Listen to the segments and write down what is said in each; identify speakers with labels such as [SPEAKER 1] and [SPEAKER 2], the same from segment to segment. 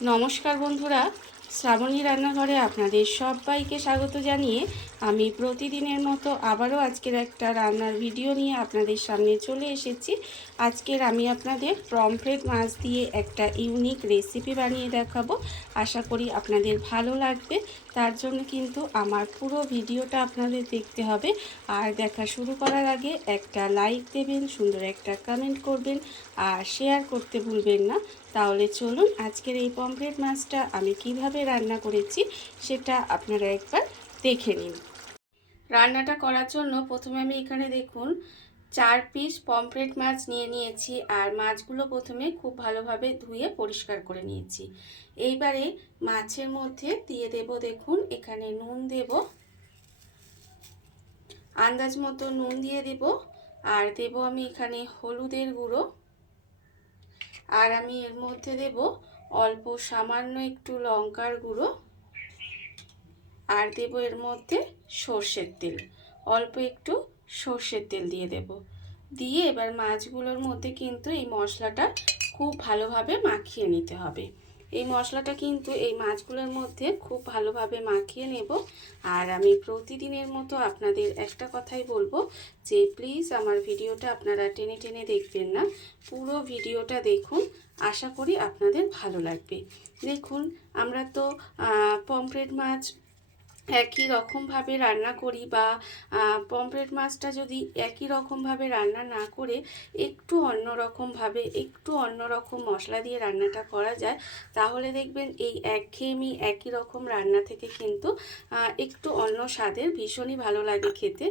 [SPEAKER 1] নমস্কার বন্ধুরা শ্রাবণী রান্নাঘরে আপনাদের সবাইকে স্বাগত জানিয়ে আমি প্রতিদিনের মতো আবারও আজকের একটা রান্নার ভিডিও নিয়ে আপনাদের সামনে চলে এসেছি। আজকের আমি আপনাদের প্রমফ্রেট মাছ দিয়ে একটা ইউনিক রেসিপি বানিয়ে দেখাবো। আশা করি আপনাদের ভালো লাগবে। তার জন্য কিন্তু আমার পুরো ভিডিওটা আপনাদের দেখতে হবে। আর দেখা শুরু করার আগে একটা লাইক দেবেন, সুন্দর একটা কমেন্ট করবেন, আর শেয়ার করতে ভুলবেন না। তাহলে চলুন আজকের এই পমফ্রেট মাছটা আমি কীভাবে রান্না করেছি সেটা আপনারা একবার দেখে নিন। রান্নাটা করার জন্য প্রথমে আমি এখানে দেখুন, চার পিস পমফ্রেট মাছ নিয়ে নিয়েছি আর মাছগুলো প্রথমে খুব ভালোভাবে ধুয়ে পরিষ্কার করে নিয়েছি। এইবারে মাছের মধ্যে দিয়ে দেব দেখুন, এখানে নুন দেব। আন্দাজ মতো নুন দিয়ে দেব আর দেব আমি এখানে হলুদের গুঁড়ো। আর আমি এর মধ্যে দেব অল্প সামান্য একটু লঙ্কার গুঁড়ো। আর দেব এর মধ্যে সর্ষের তেল। অল্প একটু সর্ষের তেল দিয়ে দেব। দিয়ে এবার মাছগুলোর মধ্যে কিন্তু এই মশলাটা খুব ভালোভাবে মাখিয়ে নিতে হবে। এই মশলাটা কিন্তু এই মাছগুলোর মধ্যে খুব ভালোভাবে মাখিয়ে নেব। আর আমি প্রতিদিনের মতো আপনাদের একটা কথাই বলব যে, প্লিজ আমার ভিডিওটা আপনারা টেনে টেনে দেখবেন না। পুরো ভিডিওটা দেখুন। আশা করি আপনাদের ভালো লাগবে। দেখুন, আমরা তো পমফ্রেট মাছ একই রকমভাবে রান্না করি বা পমফ্রেট মাছটা যদি একই রকমভাবে রান্না না করে একটু অন্য রকমভাবে, একটু অন্য রকম মশলা দিয়ে রান্নাটা করা যায়, তাহলে দেখবেন এই একঘেয়েমি একই রকম রান্না থেকে কিন্তু একটু অন্য স্বাদের ভীষণই ভালো লাগে খেতে।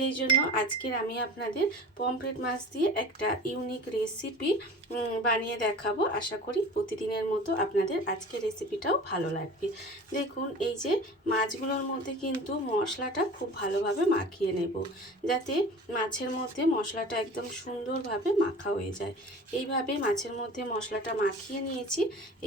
[SPEAKER 1] এই জন্য আজকের আমি আপনাদের পমফ্রেট মাছ দিয়ে একটা ইউনিক রেসিপি বানিয়ে দেখাবো। আশা করি প্রতিদিনের মতো আপনাদের আজকের রেসিপিটাও ভালো লাগবে। দেখুন, এই যে মাছগুলোর মধ্যে কিন্তু মশলাটা খুব ভালোভাবে মাখিয়ে নেব, যাতে মাছের মধ্যে মশলাটা একদম সুন্দরভাবে মাখা হয়ে যায়। এইভাবে মাছের মধ্যে মশলাটা মাখিয়ে নিয়েছি।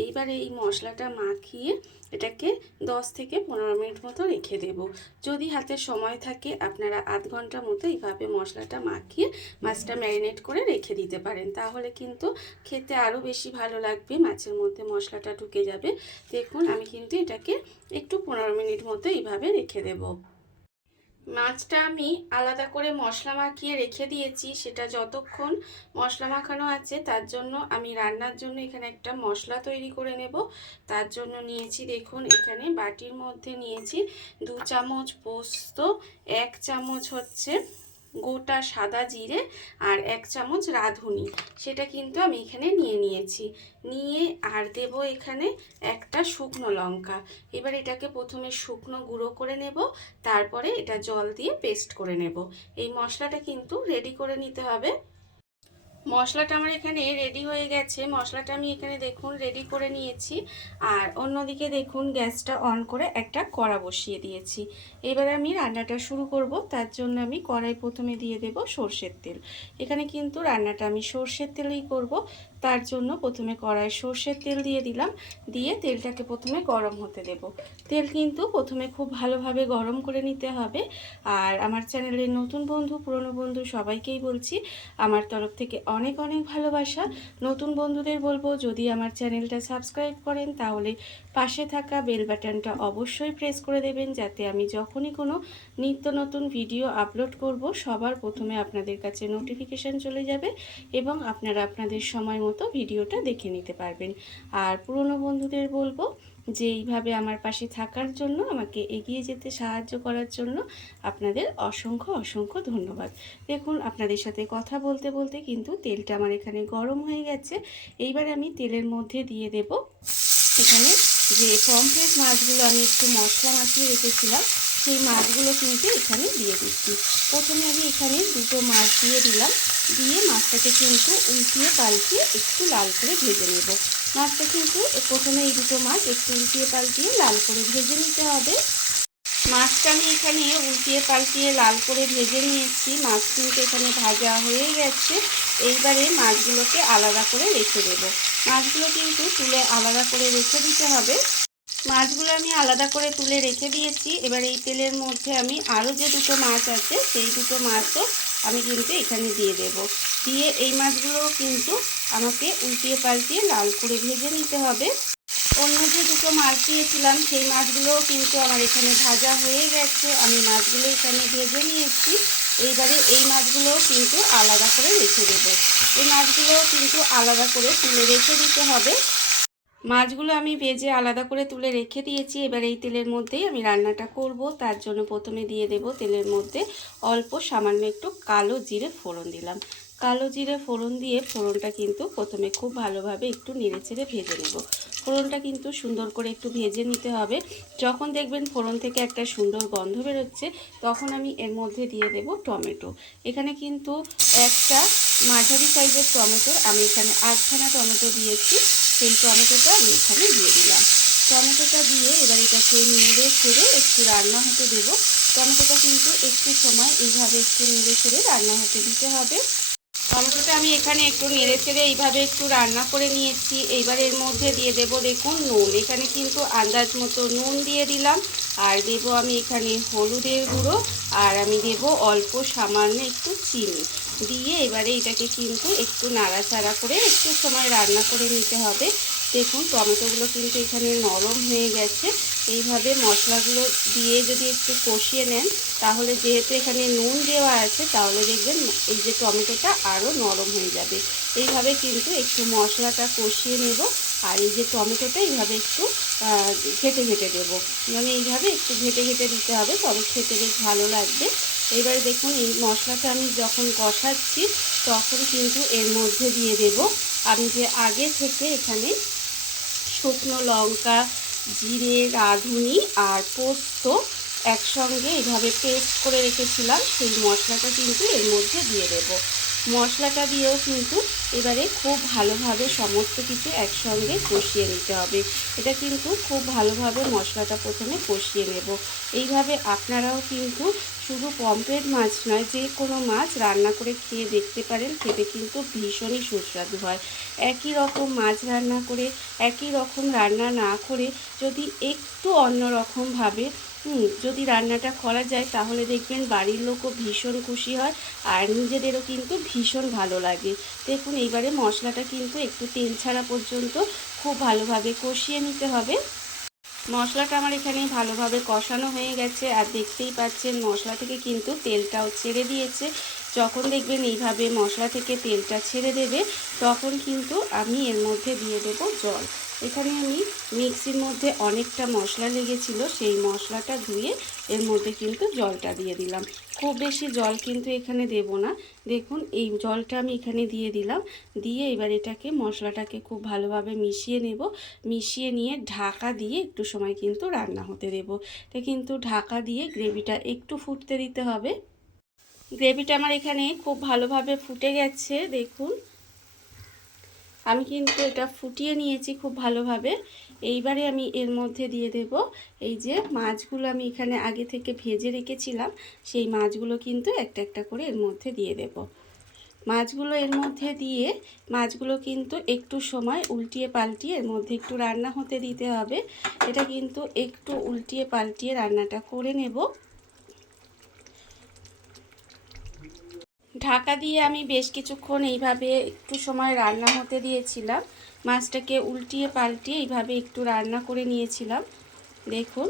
[SPEAKER 1] এইবারে এই মশলাটা মাখিয়ে এটাকে 10 থেকে পনেরো মিনিট মতো রেখে দেব। যদি হাতে সময় থাকে, আপনারা আধ ঘণ্টা মতো এইভাবে মশলাটা মাখিয়ে মাছটা ম্যারিনেট করে রেখে দিতে পারেন। তাহলে কিন্তু খেতে আরও বেশি ভালো লাগবে, মাছের মধ্যে মশলাটা ঢুকে যাবে। দেখুন, আমি কিন্তু এটাকে একটু পনেরো মিনিট মতো এইভাবে রেখে দেব? মাছটা আমি আলাদা করে মশলা মাখিয়ে রেখে দিয়েছি, সেটা যতক্ষণ মশলা মাখানো আছে তার জন্য আমি রান্নার জন্য এখানে একটা মশলা তৈরি করে নেব। তার জন্য নিয়েছি, দেখুন, এখানে বাটির মধ্যে নিয়েছি দু চামচ পোস্ত, এক চামচ হচ্ছে গোটা সাদা জিরে আর এক চামচ রাঁধুনি। সেটা কিন্তু আমি এখানে নিয়ে নিয়েছি। নিয়ে আর দেব এখানে একটা শুকনো লঙ্কা। এবার এটাকে প্রথমে শুকনো গুঁড়ো করে নেব, তারপরে এটা জল দিয়ে পেস্ট করে নেব। এই মশলাটা কিন্তু রেডি করে নিতে হবে। মশলাটা আমার এখানে রেডি হয়ে গেছে। মশলাটা আমি এখানে দেখুন রেডি করে নিয়েছি। আর অন্যদিকে দেখুন গ্যাসটা অন করে একটা কড়া বসিয়ে দিয়েছি। এবারে আমি রান্নাটা শুরু করব। তার জন্য আমি কড়াই প্রথমে দিয়ে দেব সর্ষের তেল। এখানে কিন্তু রান্নাটা আমি সর্ষের তেলেই করব। তার জন্য প্রথমে কড়াই সর্ষের তেল দিয়ে দিলাম। দিয়ে তেলটাকে প্রথমে গরম হতে দেব। তেল কিন্তু প্রথমে খুব ভালোভাবে গরম করে নিতে হবে। আর আমার চ্যানেলের নতুন বন্ধু, পুরনো বন্ধু সবাইকেই বলছি, আমার তরফ থেকে অনেক অনেক ভালোবাসা। নতুন বন্ধুদের বলব, যদি আমার চ্যানেলটা সাবস্ক্রাইব করেন, তাহলে পাশে থাকা বেল বাটনটা অবশ্যই প্রেস করে দেবেন, যাতে আমি যখনই কোনো নিত্য নতুন ভিডিও আপলোড করব, সবার প্রথমে আপনাদের কাছে নোটিফিকেশান চলে যাবে এবং আপনারা আপনাদের সময় মতো ভিডিওটা দেখে নিতে পারবেন। আর পুরনো বন্ধুদের বলব যে, এইভাবে আমার পাশে থাকার জন্য, আমাকে এগিয়ে যেতে সাহায্য করার জন্য আপনাদের অসংখ্য অসংখ্য ধন্যবাদ। দেখুন, আপনাদের সাথে কথা বলতে বলতে কিন্তু তেলটা আমার এখানে গরম হয়ে গেছে। এইবার আমি তেলের মধ্যে দিয়ে দেব। এখানে যে পমফ্রেট মাছগুলো আমি একটু মশলা মাখিয়ে রেখেছিলাম, সেই মাছগুলো কিন্তু এখানে দিয়ে দিচ্ছি। প্রথমে আমি এখানে দুটো মাছ দিয়ে দিলাম। দিয়ে মাছটাকে কিন্তু উল্টিয়ে পাল্টিয়ে একটু লাল করে ভেজে নেব। মাছটা কিন্তু প্রথমে এই দুটো মাছ একটু উল্টিয়ে পাল্টিয়ে লাল করে ভেজে নিতে হবে। মাছটা আমি এখানে উল্টিয়ে পাল্টিয়ে লাল করে ভেজে নিয়েছি। মাছ কিন্তু এখানে ভাজা হয়ে গেছে। এইবারে মাছগুলোকে আলাদা করে রেখে দেব। মাছগুলো কিন্তু তুলে আলাদা করে রেখে দিতে হবে। মাছগুলো আমি আলাদা করে তুলে রেখে দিয়েছি। এবার এই তেলের মধ্যে আমি আরও যে দুটো মাছ আছে, সেই দুটো মাছও আমি কিন্তু এখানে দিয়ে দেব। দিয়ে এই মাছগুলো কিন্তু আমাকে উল্টিয়ে পাল্টিয়ে লাল করে ভেজে নিতে হবে। অন্য যে দুটো মাছ দিয়েছিলাম, সেই মাছগুলোও কিন্তু আমার এখানে ভাজা হয়ে গেছে। আমি মাছগুলো এখানে ভেজে নিয়েছি। এইবারে এই মাছগুলোও কিন্তু আলাদা করে রেখে দেবো। এই মাছগুলোও কিন্তু আলাদা করে তুলে রেখে দিতে হবে। মাছগুলো আমি ভেজে আলাদা করে তুলে রেখে দিয়েছি। এবার এই তেলের মধ্যেই আমি রান্নাটা করব। তার জন্য প্রথমে দিয়ে দেব তেলের মধ্যে অল্প সামান্য একটু কালো জিরে ফোড়ন দিলাম। কালো জিরে ফোড়ন দিয়ে ফোড়নটা কিন্তু প্রথমে খুব ভালোভাবে একটু নেড়ে চেড়ে ভেজে নেব। ফোড়নটা কিন্তু সুন্দর করে একটু ভেজে নিতে হবে। যখন দেখবেন ফোড়ন থেকে একটা সুন্দর গন্ধ বেরোচ্ছে, তখন আমি এর মধ্যে দিয়ে দেব টমেটো। এখানে কিন্তু একটা মাঝারি সাইজের টমেটো আমি এখানে আটখানা টমেটো দিয়েছি। সেই টমেটোটা আমি এখানে দিয়ে দিলাম। টমেটোটা দিয়ে এবার এটাকে নেড়ে ছেড়ে একটু রান্না হতে দেবো। টমেটোটা কিন্তু একটু সময় এইভাবে একটু নেড়ে ছেড়ে রান্না হতে দিতে হবে। টমেটোটা আমি এখানে একটু নেড়ে চেড়ে এইভাবে একটু রান্না করে নিয়েছি। এইবার এর মধ্যে দিয়ে দেব দেখুন নুন। এখানে কিন্তু আন্দাজ মতো নুন দিয়ে দিলাম। আর দেব আমি এখানে হলুদের গুঁড়ো। আর আমি দেব অল্প সামান্য একটু চিনি। দিয়ে এবারে এটাকে কিন্তু একটু নাড়াচাড়া করে একটু সময় রান্না করে নিতে হবে। দেখুন, টমেটোগুলো কিন্তু এখানে নরম হয়ে গেছে। এইভাবে মশলাগুলো দিয়ে যদি একটু কষিয়ে নেন, তাহলে যেহেতু এখানে নুন দেওয়া আছে, তাহলে দেখবেন এই যে টমেটোটা আরও নরম হয়ে যাবে। এইভাবে কিন্তু একটু মশলাটা কষিয়ে নেব আর এই যে টমেটোটা এইভাবে একটু ঘেটে ঘেটে দেবো। মানে এইভাবে একটু ঘেটে ঘেটে দিতে হবে, তবে খেতে বেশ ভালো লাগবে। এবারে দেখুন এই মশলাটা আমি যখন কষাচ্ছি, তখন কিন্তু এর মধ্যে দিয়ে দেব। আমি যে আগে থেকে এখানে শুকনো লঙ্কা, জিরে, রাঁধুনি আর পোস্ত একসঙ্গে এইভাবে পেস্ট করে রেখেছিলাম, সেই মশলাটা কিন্তু এর মধ্যে দিয়ে দেব। মশলাটা দিয়েও কিন্তু এবারে খুব ভালোভাবে সমস্ত কিছু একসঙ্গে কষিয়ে নিতে হবে। এটা কিন্তু খুব ভালোভাবে মশলাটা প্রথমে কষিয়ে নেব। এইভাবে আপনারাও কিন্তু শুধু পম্পেট মাছ নয়, যে কোনো মাছ রান্না করে খেয়ে দেখতে পারেন, খেতে কিন্তু ভীষণই সুস্বাদু হয়। একই রকম মাছ রান্না করে, একই রকম রান্না না করে যদি একটু অন্য রকমভাবে যদি রান্নাটা করা যায়, তাহলে দেখবেন বাড়ির লোকও ভীষণ খুশি হয় আর নিজেদেরও কিন্তু ভীষণ ভালো লাগে। দেখুন, এইবারে মশলাটা কিন্তু একটু তেল ছাড়া পর্যন্ত খুব ভালোভাবে কষিয়ে নিতে হবে। মশলাটা আমার এখানে ভালোভাবে কষানো হয়ে গেছে আর দেখতেই পাচ্ছেন মশলা থেকে কিন্তু তেলটাও ছেড়ে দিয়েছে। যখন দেখবেন এইভাবে মশলা থেকে তেলটা ছেড়ে দেবে, তখন কিন্তু আমি এর মধ্যে দিয়ে দেব জল। এখানে আমি মিক্সির মধ্যে অনেকটা মশলা লেগেছিল, সেই মশলাটা ধুয়ে এর মধ্যে কিন্তু জলটা দিয়ে দিলাম। খুব বেশি জল কিন্তু এখানে দেব না। দেখুন, এই জলটা আমি এখানে দিয়ে দিলাম। দিয়ে এবার এটাকে, মশলাটাকে খুব ভালোভাবে মিশিয়ে নেব। মিশিয়ে নিয়ে ঢাকা দিয়ে একটু সময় কিন্তু রান্না হতে দেব। এটা কিন্তু ঢাকা দিয়ে গ্রেভিটা একটু ফুটতে দিতে হবে। গ্রেভিটা আমার এখানে খুব ভালোভাবে ফুটে গেছে, দেখুন। আমি কিন্তু এটা ফুটিয়ে নিয়েছি খুব ভালোভাবে। এইবারে আমি এর মধ্যে দিয়ে দেব এই যে মাছগুলো আমি এখানে আগে থেকে ভেজে রেখেছিলাম, সেই মাছগুলো কিন্তু একটা একটা করে এর মধ্যে দিয়ে দেব। মাছগুলো এর মধ্যে দিয়ে মাছগুলো কিন্তু একটু সময় উল্টিয়ে পাল্টিয়ে এর মধ্যে একটু রান্না হতে দিতে হবে। এটা কিন্তু একটু উল্টিয়ে পাল্টিয়ে রান্নাটা করে নেব। ঢাকা দিয়ে আমি বেশ কিছুক্ষণ এইভাবে একটু সময় রান্না হতে দিয়েছিলাম। মাছটাকে উল্টিয়ে পাল্টিয়ে এইভাবে একটু রান্না করে নিয়েছিলাম। দেখুন,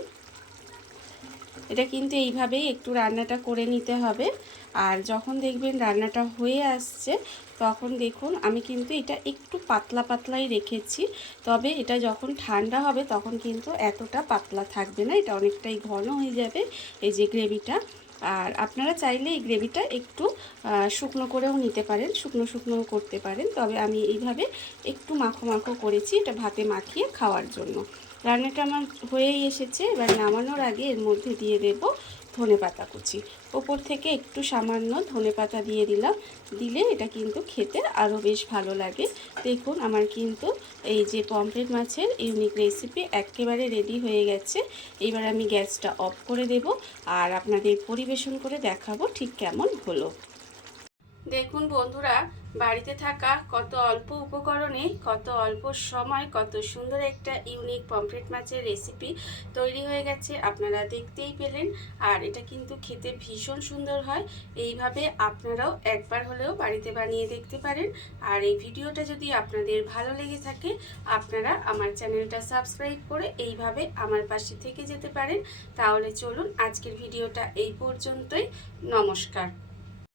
[SPEAKER 1] এটা কিন্তু এইভাবেই একটু রান্নাটা করে নিতে হবে। আর যখন দেখবেন রান্নাটা হয়ে আসছে, তখন দেখুন আমি কিন্তু এটা একটু পাতলা পাতলাই রেখেছি। তবে এটা যখন ঠান্ডা হবে, তখন কিন্তু এতটা পাতলা থাকবে না, এটা অনেকটাই ঘন হয়ে যাবে এই যে গ্রেভিটা। আর আপনারা চাইলে এই গ্রেভিটা একটু শুকনো করেও নিতে পারেন, শুকনো শুকনো করতে পারেন। তবে আমি এইভাবে একটু মাখো মাখো করেছি এটা ভাতে মাখিয়ে খাওয়ার জন্য। রান্নাটা আমার হয়েই এসেছে, এবার নামানোর আগে এর মধ্যে দিয়ে দেব ধনে পাতা কুচি। ওপর থেকে একটু সামান্য ধনে পাতা দিয়ে দিলাম। দিলে এটা কিন্তু খেতে আরও বেশ ভালো লাগে। দেখুন, আমার কিন্তু এই যে পমফ্রেট মাছের ইউনিক রেসিপি একেবারে রেডি হয়ে গেছে। এবার আমি গ্যাসটা অফ করে দেব আর আপনাদের পরিবেশন করে দেখাবো ঠিক কেমন হলো। দেখুন বন্ধুরা, বাড়িতে থাকা কত অল্প উপকরণে, কত অল্প সময়, কত সুন্দর একটা ইউনিক পমফ্রেট মাছের রেসিপি তৈরি হয়ে গেছে। আপনারা দেখতেই পেলেন। আর এটা কিন্তু খেতে ভীষণ সুন্দর হয়। এইভাবে আপনারাও একবার হলেও বাড়িতে বানিয়ে দেখতে পারেন। আর এই ভিডিওটা যদি আপনাদের ভালো লেগে থাকে, আপনারা আমার চ্যানেলটা সাবস্ক্রাইব করে এইভাবে আমার পাশে থেকে যেতে পারেন। তাহলে চলুন আজকের ভিডিওটা এই পর্যন্তই। নমস্কার।